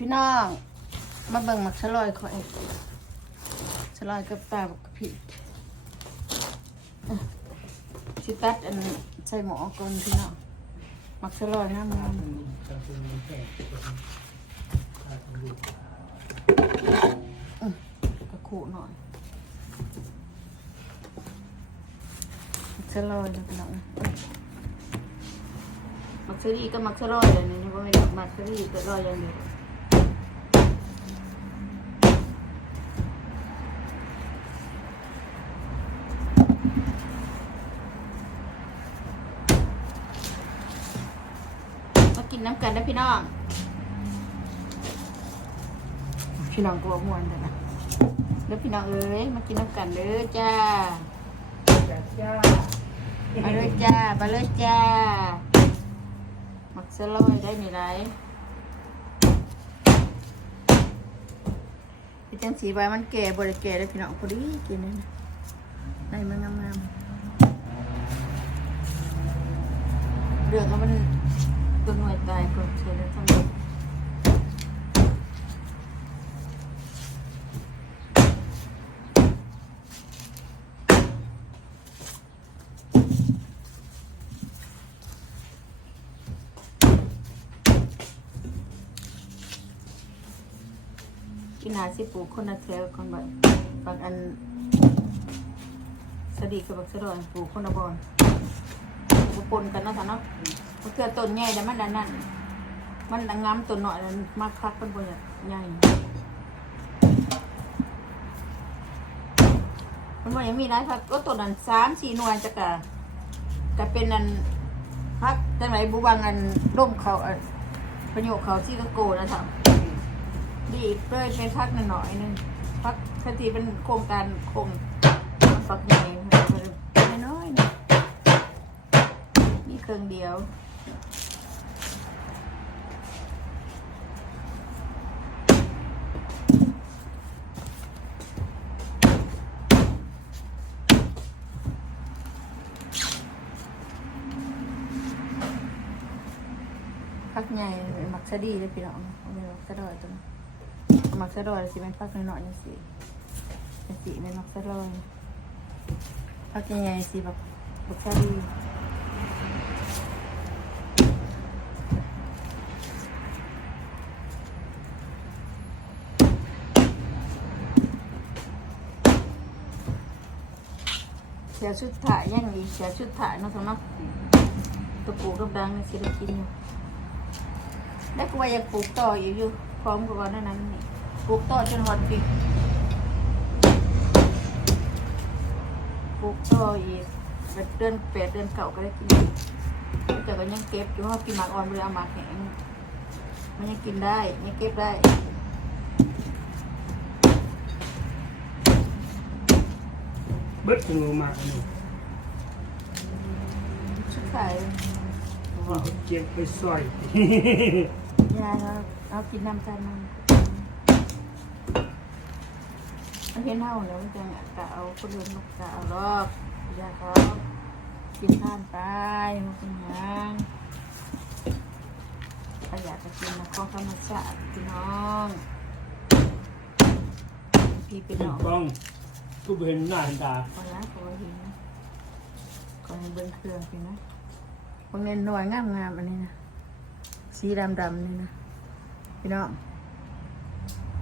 พี่น้อง มาเบิ่งหมักชะลอยข่อยชะลอยกับตาบักกะผิดอะสิตัดอันใส่หมอก่อนพี่น้องหมักชะลอยน้ำมอืมกระขู่หน่อยมักชะลอยนะพี่น้องมักชะลีก็มักชะลอยเลยนี่ว่าไม่หมักชะลีก็ลอยอย่างเดียว มา กินน้ำกันนะพี่น้อง พี่น้องกลัวมวนแต่นะแล้วพี่น้องเอ้ยมากินน้ำกันเด้อจ้าจ้ามาเลยจ้ามาเลยจ้ามักเสลอยได้มีไรพี่จังสีใบมันแก่บริแก่เลยพี่น้องพอดีกินเลยนะในมันงามๆเรื่องก็มัน ตัวหน่วยตายก่อนเชื่อแล้วทั้งหมดกินหาสิปูคนละแถวคนบ่อยบางอันสดีกับบักสะดอนปูคนละบอลปนกันเนาะท่านเนาะ มันเกิดต้นใหญ่แต่มันอันนั้นมันงามต้นหน่อยแล้วมาคักเป็นบนใหญ่มันบ่ยังมีได้พักก็ต้นนั้นสามสี่หน่วยจะกะกะเป็นอันพักจังไรบุวังอันร่มเขาอันประโยคเขาที่ตะโกนะท่านดีอีกเลยเป็นพักหน่อยหนึงพักคทีเป็นโครงการโครงปักใหญ่น้อยนี่เครื่องเดียว ใหญ่มักสะดีเลยพี่น้องเอาไปมักสะดอยตัวนี้มักสะดอยสิเป็นพักน้อยๆนี่สิเป็นสีเป็นมักสะดอยพักใหญ่ๆสิแบบมักสะดีเสียชุดถ่ายยังอีกเสียชุดถ่ายเนาะสำนักตัวปูกับดังนี่สิได้กินอยู่ แล้วก็ว่ายังปลูกต่ออยู่อยู่พร้อมกับวันนั้นนี่ปลูกต่อจนหอดปีปลูกต่ออีกแบบเดือนแปดเดือนเก่าก็ได้กินอีกแต่ก็ยังเก็บอยู่เพราะกินหมากอ่อนเลยเอาหมากแข็งมันยังกินได้ยังเก็บได้เบิดงูมาหนูชุดขายบอกเก็บไปซอย ยายเราเอากินน้ำตาลมันมันเห็นเท่าแล้วมันจะกะเอาคนอื่นลูกกะเอารอบยาเขากินข้ามไปมันเป็นหยังประหยัดจะกินนะข้อธรรมชาติพี่น้องพี่เป็นน้องบ้องกูเห็นหน้าเห็นตาคนละคนหินคนเบิ้งเครื่องพี่นะบางเงินหน่วยงามงามๆอันนี้นะ สีดำดำๆนี่นะพี่น้อง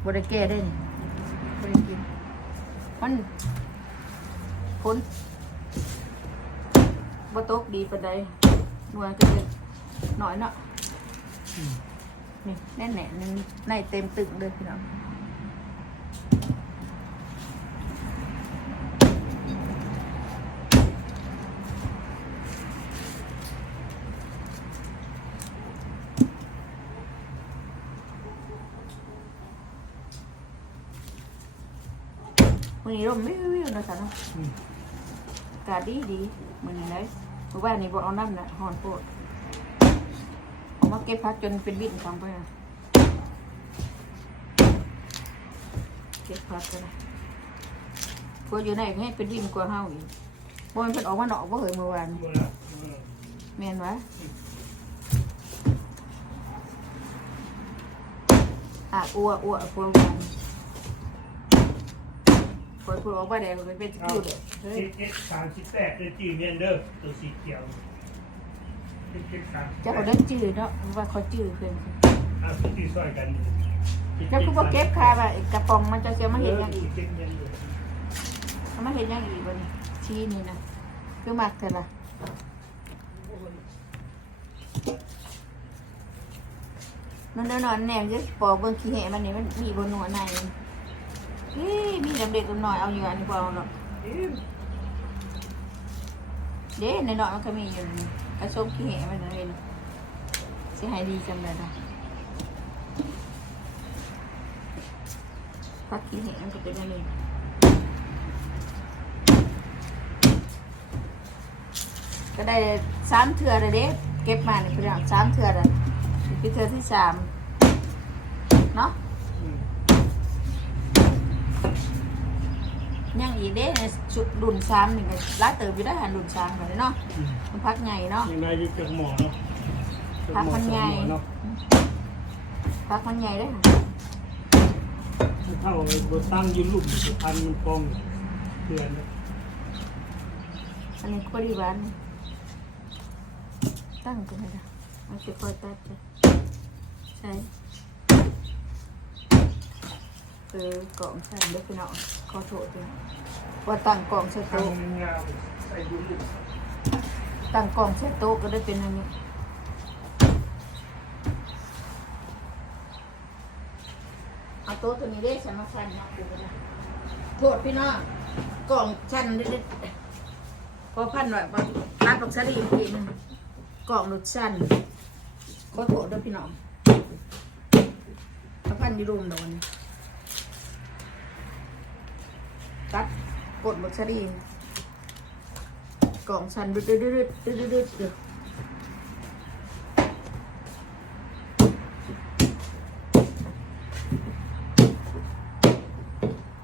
บริแก้ได้นี่บริกินมันพ้นบ่ตกดีปานใดหน่วยก็เป็นหน่อยเนาะนี่แน่นแน่นึงในเต็มตึกเลยพี่น้อง วันนี้ร่มวิววิวนะจ๊ะเนาะอากาศดีดีมือนี้เลยเมื่อวานนี้บอกเอาน้ำน่ะหอนโปดเอามาเก็บพักจนเป็นวินฟังไปนะเก็บพักไปนะพวกอยู่ในให้เป็นวินกว่าเฮาอีกบ่มันเพิ่นออกมาเนาะบ่เคยเมื่อวานหมดแล้วแม่นวะหากอ้วอ้วพวกมัน ปล่อยพูดออกมาแดงมันเป็นสเอากิลเลยเฮ้ยสิบเอ็ดสามสิบแปดเดือนจีเนียนเด้อตัวสีเขียวสิบเอ็ดสามสิบเจ้าแปก็ดเล่นจืดเนาะว่าเขาจืดเพื่อนเอาสิบตีซอยกันเจ้าคือว่าเก็บคาแบบกระป๋องมันจะเสียมาเห็นยังอีกเก็บเงินเลยมันมาเห็นยังอีกวันนี้ชี้นี่นะคือมักแต่ละนั่นนอนแหนมจะปอกเบิ่งขี้แห่มันนี่มันมีบนหัวใน เฮ้ยมีดำเด็กดำหน่อยเอาอยู่อันนี้เปล่าเนาะเอ๊ะเด้ในหน่อยมันก็มีอยู่นี่กระชมขี้แห่มันนั่นเองสิหายดีจังเลยนะพักขี้แห่มันก็เป็นอันนี้ก็ได้สามเถื่อเลยเด้เก็บมาเนี่ยเป็นอย่างสามเถื่อเลยเป็นเถื่อที่สามเนาะ อืม ยังอีกเด้ในชุดดุนสามนี่ก็ร้ายเติบอยู่ได้หันดุนสามกันเลยเนาะอืมมันพักใหญ่เนาะยังไงอยู่จากหมอเนาะจากพักหอมันใหญ่สองมอเนาะพักมันใหญ่ได้อเท่าบนตั้งอยืนลุ่มพันมันกองเดือนนะอันนี้ก็ดีบ้านตั้งกันเลยนะมันจะคอยตัดจ้ะใช่ เออกล่องใส่เด็กพี่น้องขอโทษด้วยว่าตั้งกล่องใส่โต๊ะตั้งกล่องใส่โต๊ะก็ได้เป็นอันนี้เอาโต๊ะตัวนี้ได้ฉันมาสั่นเนาะดูกันะโทษพี่น้องกล่องชั้นเด็ดๆพอพันหน่อยพอร้านปักสลีอีกทีหนึงกล่องรถชั้นขอโทษด้วยพี่น้องถ้าพันอยีรุมเดยววัน กดบักสลีกล่องชั้นดึดดึดดึดดึดดึดดึดดึด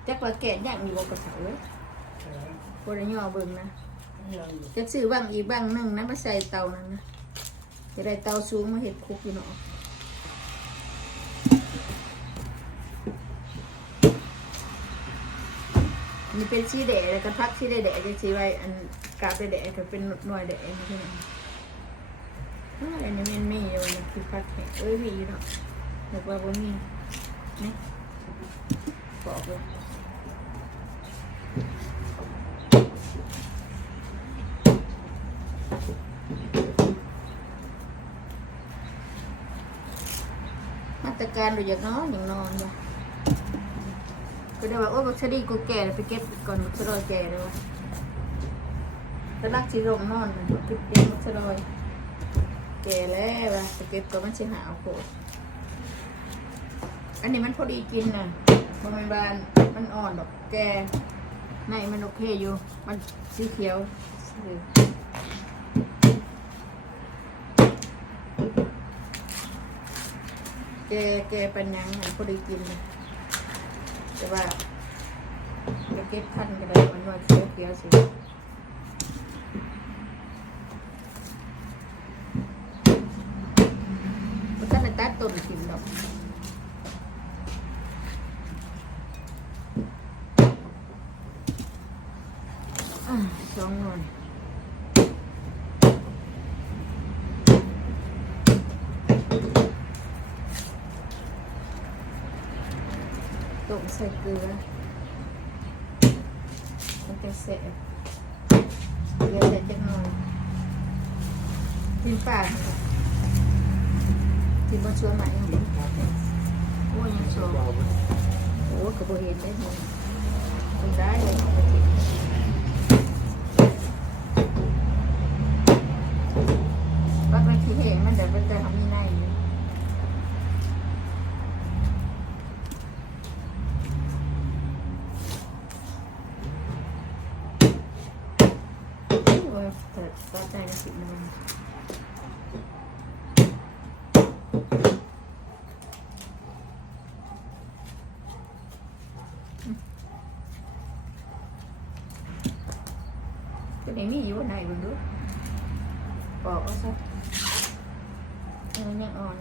จักว่าแกะย่างมีบอกกระเสาเลยโคตรย่อเบิ่งนะจะซื้อบ้างอีกบ้างหนึ่งนะมาใส่เตานั้นนะจะได้เตาสูงมาเห็ดคุกอยู่เนาะ นี่เป็นชีแดดแล้วก็พักชีแดดจะชีไว้อันกาบแดดก็เป็นหน่วยแดดนี่ที่ไหนอ้าวอันนี้มันมีอยู่นะคือพักแห้งเอ้ยมีอยู่เนาะแต่ว่าบ่มีนี่บอกเลยมาตรการดูอย่างน้อยอย่างนอนว่ะ ก็ได้ว่าโอ้บักชะดีกูแก่เลยไปเก็บก่อนบักชะดอยแก่เลยวะต่รักสีลงนอนเก็บเก็บบักชะดอยแก่แล้วว่ะไปเก็บก็มันสิหาเอาโคตรอันนี้มันพอดีกินน่ะบางบานมันอ่อนดอกแก่ในมันโอเคอยู่ มันสีเขียวแกแกเป็นหยังไงพอดีกินนะ แต่ว่าจะเก็บพันก็ได้มันว่าเสียเสียวๆสิมันก็เลยตัดต้นกินดอก อะสองหน่วยต้ มใส่เกลือ มันจะเสร็จเกลือใส่จังหน่อนกินปลาค่ะกินบนชัวไหมโอ้ยยังชัวโอ้กระโบเห็นได้เลยคุณได้เลยเอาไปกิน ปักไว้ที่เหงมันจะเป็นแต่ทำมีในอยู่โอ้ย แต่ตัดใจในสิบโมงก็ได้มีอยู่ในบนดูปอกเอาซะ เออยังอ่อน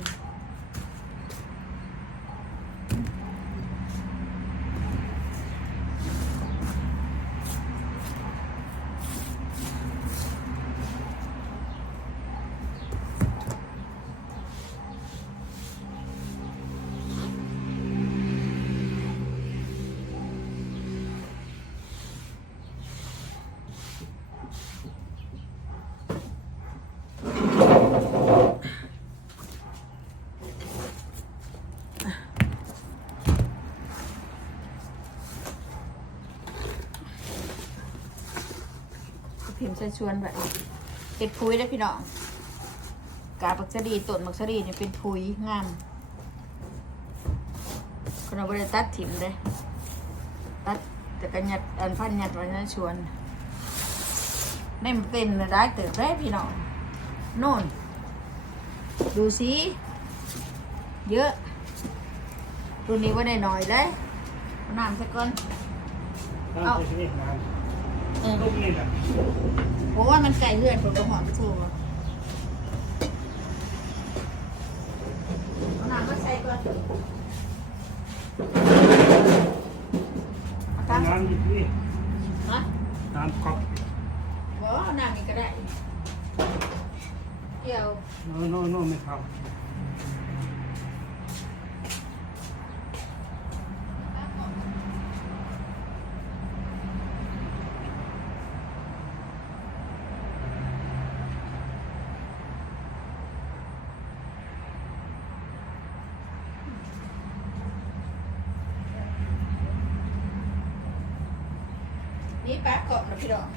ถิ่มใส่ชวนแบบเห็ดพุยได้พี่น้องกาบักสะดีต้นบักสะดีเนี่ยเป็นพุยงามคนเราบริตัดถิ่มเลยตัดแต่กันยัดอันพันยัดไว้ในชวนในมันเป็นได้เติบได้พี่น้องโน่น ดูสิเยอะรุ่นนี้ว่าได้หน่อยเลยเอาน้ำสักก่อนน้ำจะนี่น้ เออำต้มนี่แหละเพราะว่ามันไก่เลือดผมก็หอมชูเอาน้ำมาใส่ก่อนเอาตั้งน้ำอยู่ที่ฮะน้ำก๊อกบ่เอาน้ำนี่ก็ได้เดี๋ยว โน่โน่โน่ไม่ทนี่ ปลาเกาะนะพี่ดอก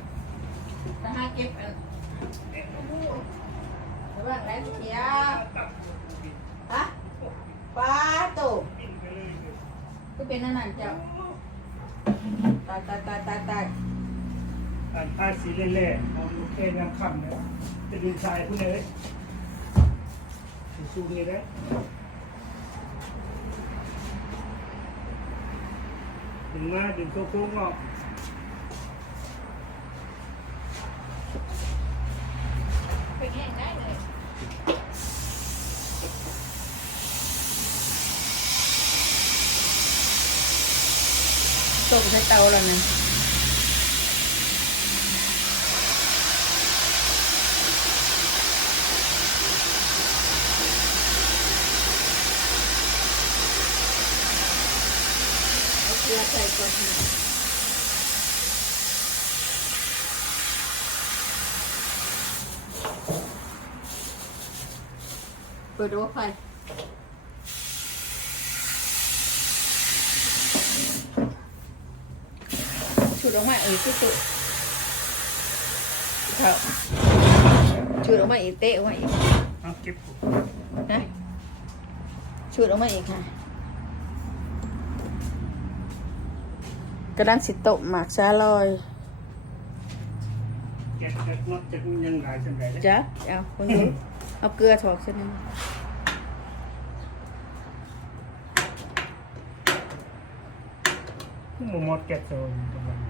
ถ้าหาเก็บอันระวังแรงเสียฮะปลาโตำกินไปเลยเลยก็เป็นนั่นนั่นเจ้าตายตายตายตายตายอ่านผ้าสีเล่ๆเอาลูกแค่น้ำคำนะจะดินทรายพวกนี้เลยสูงนี่ได้ดึงมาดึงโค้งๆออก เป็นแห้งได้เลย ต้มใส่เตาแล้ วนั่นเอาเกลือใส่ก่อนเปิดดูไฟชุดออกมาอีกตุ๊ดครับชุดออกมาอีกเตะออกมาอีกเอาเก็บนะชุดออกมาอีกค่ะกระดานสิโตะหมากชาลอยเก็บเก็บนอกจากยังหลายสันใดเลยจ้ะเอาคนดูเอาเกลือถอกใช่ไหมหมูหมดแกะโซนประมาณ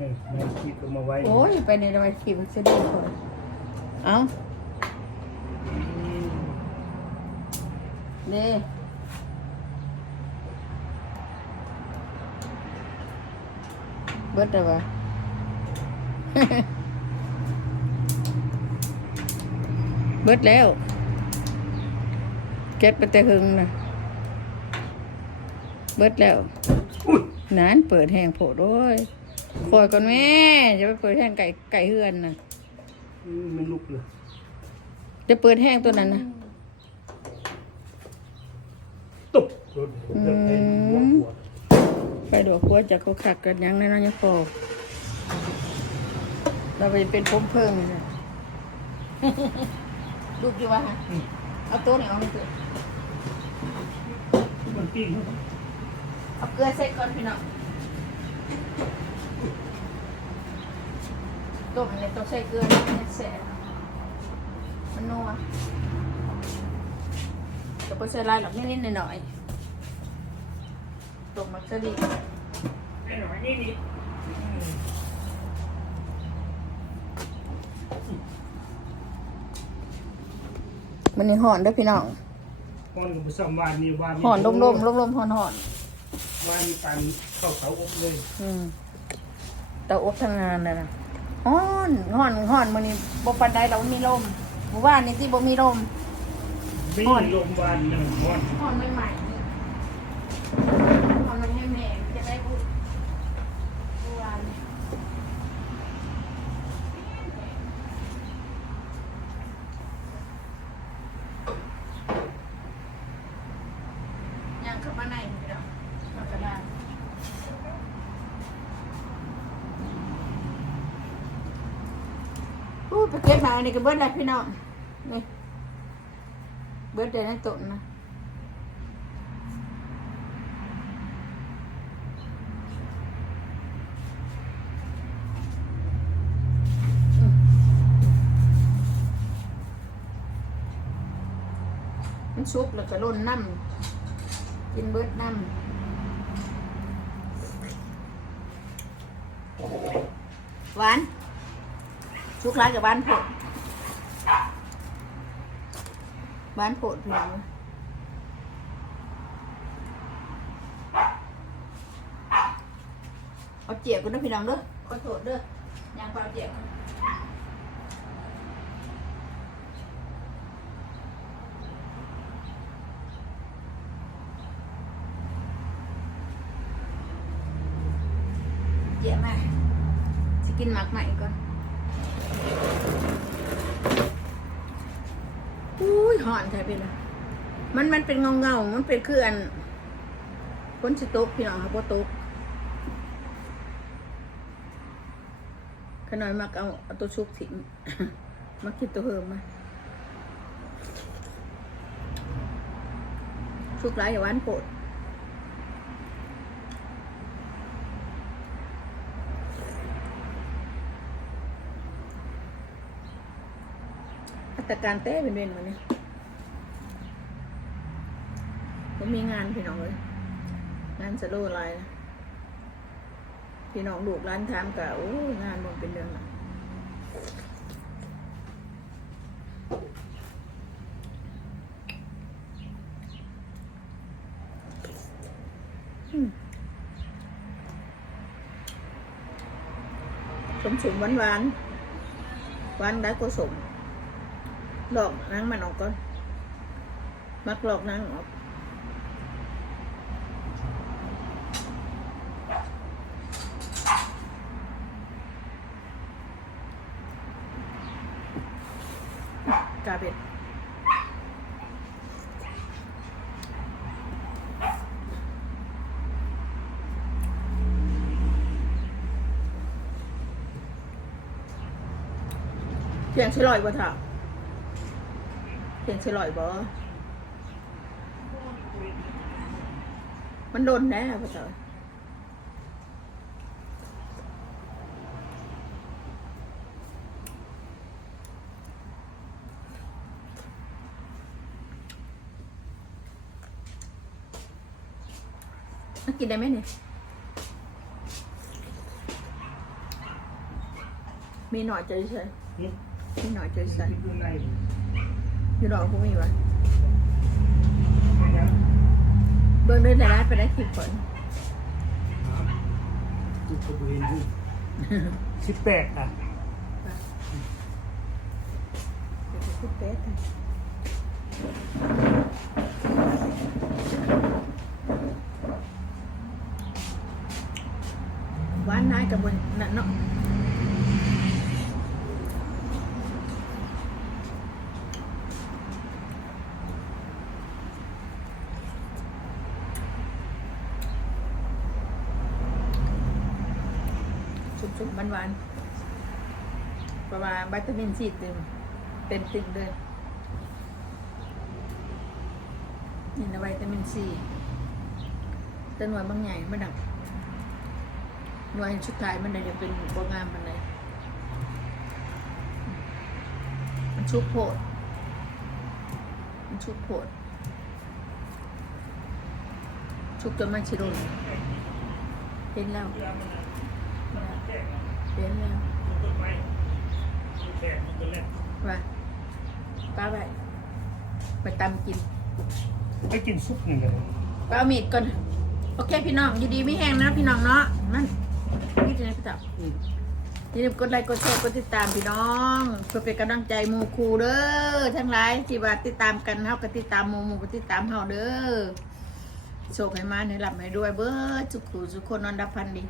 เออแม่คิดเอามาไว้โอ้ยไปในรอยขีมันจะดีกว่าเอาเด้เบิดแล้ววะเบิดแล้ว เก็บไปแต่หึงนะเบิดแล้วอุ้ยนานเปิดแห้งโผล่ด้วย คอยก่อนแม่จะไปเปิดแห้งไก่ไก่เฮือนนะอืมมันลุกเลยจะเปิดแห้งตัวนั้นนะตุบรถเดือดเป็นหัวหัวไปดอกหัวจากเขาขักกันยังนั่นนะยังพอเราไปเป็นผมเพิ่งเลยลูกดีวะฮะอืมเอาตัวนี้เอามาตัวมันปิ้งเอาเกลือใส่ก่อนพี่น้อง ต้มเนี่ยต้องใส่เกลือนะมันแสบมันนัวจะไปใส่ลายหรอกนิดๆหน่อยๆต้มมันจะดีไอ้หน่อยนี่นี่มันนี่ห่อนเด้วยพี่น้องก้อนกับผสมวานนี่วานห่อนลมลมลมลมห่อนห่อนวานนี่ปันเข้าเขาอบเลย อืมเตาอบทำงานเลยนะ ห่อนห่อนห่อนมันนี่บ่ปันใดเรามีลมหมู่บ้านนี่ที่บ่มีลม มีลมวานหนึ่งวานห่อนใหม่ๆนี่ห่อนมันแห้งๆจะได้บุบุวานย่างเข้ามาในนี่เด้อมากระดาน ไปเก็บมาอันนี้ก็เบิดแล้วพี่น้องนี่เบิดเดี๋ยวในตุ่นนะอืมมันซุกแล้วก็ล่นน้ำกินเบิดน้ำหวาน ชุกร้ายกับบ้านโผดบ้านโผดพี่น้องเอาเจียบกันนะพี่น้องเด้อขอโทษเด้อยางเปล่าเจียบเจียบมาจะกินหมักใหม่ก่อน อุ้ยหอนใช่เป็นไรมันมันเป็นเงาเงามันเป็นคืออันพ้นสิตกพี่น้องครับว่าตกขนอยมักเอาเอาตัวชุบถิ่มมากินตัวเฮิมมาชุกร้ายอย่าหวานโปด อัตการเต้เป็นเวรวันนี้ผมมีงานพี่น้องเลยงานสโลไลน์นะพี่น้องดูกร้านทามกับโอ้งานมันเป็นเรื่องละอืมสมสมหวานหวานหวานได้ก็สม หลอกนางมันออกก่อน มักหลอกนางออกกาเบ็ดเพียงช่ลอยบ่ถาม เพียงใช่ลอยบ่มันโดนแน่พ่อเจ้ามันกินได้ไหมเนี่ย มีหน่อยใจใช่นี่มีหน่อยใจใส่ที่ดูใน อยู่ดอกพวกมีวะนะเบิ่งด้วยแต่ละไปได้คลิปผลดูกระเบนที่สิบแปดอะเดี๋ยวไปคลิปเฟซหวานนายกับบนนั่นเนาะ ชุบๆหวานเพราะว่าวิตามินซีเต็มเต็มติ่งเลยนี่นะวิตามินซีแต่หน่วยบางใหญ่มันดับหน่วยชุดท้ายมันได้จะเป็นโปรงามมันเลยมันชุบโพดมันชุบโพดชุบจนมันชิโรนเห็นแล้ว เห็นแล้วต้นไม้แขกต้นแรกว่าป้าไปไปตำกิน ไปกินซุปหนึ่งเลยไปเอามีดก่อน โอเคพี่น้องอยู่ดีไม่แห้งนะพี่น้องเนาะนั่นนี่จะไหนพี่ตับอย่าลืมกดไลค์กดแชร์กดติดตามพี่น้อง เพื่อเป็นกำลังใจหมูครูเด้อทั้งหลายที่ว่าติดตามกันเฮาก็ติดตามหมูหมูก็ติดตามเฮาเด้อโชคให้มาให้หลับให้ด้วยเบิดสุขุสุขคนนอนดับพันดี